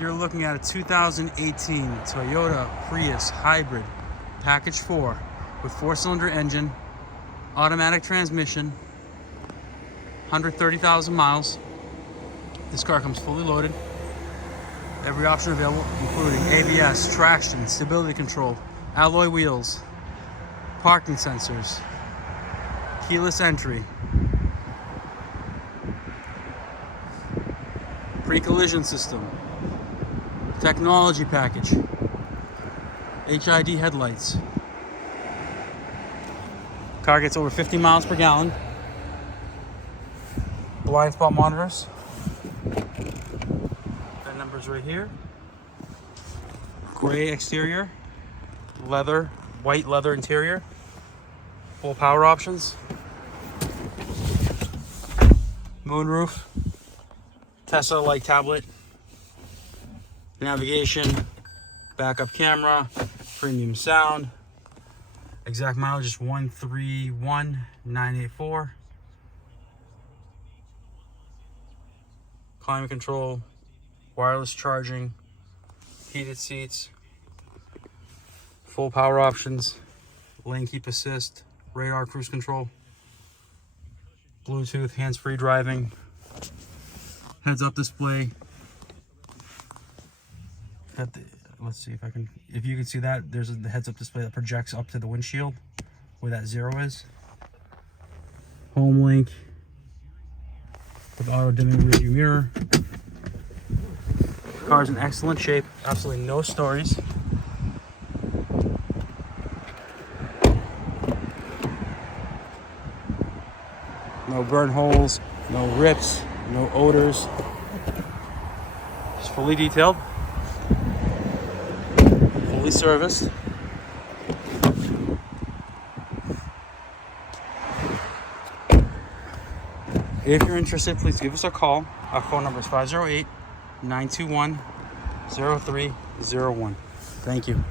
You're looking at a 2018 Toyota Prius Hybrid Pkg4 with 4-cylinder engine, automatic transmission, 130,000 miles. This car comes fully loaded. Every option available, including ABS, traction, stability control, alloy wheels, parking sensors, keyless entry, pre-collision system, technology package, HID headlights. Car gets over 50 miles per gallon. Blind spot monitors. That number's right here. Gray exterior, leather, white leather interior. Full power options. Moonroof. Tesla like tablet. Navigation, backup camera, premium sound. Exact mileage is 131,984. Climate control, wireless charging, heated seats, full power options, lane keep assist, radar cruise control, Bluetooth, hands-free driving, heads-up display. Let's see if you can see that. There's the heads-up display that projects up to the windshield where that 0 is. Home link with auto-dimming rearview mirror. Car's in excellent shape. Absolutely no stories. No burn holes, no rips, no odors. It's fully detailed. Fully serviced. If you're interested, please give us a call. Our phone number is 508-921-0301. Thank you.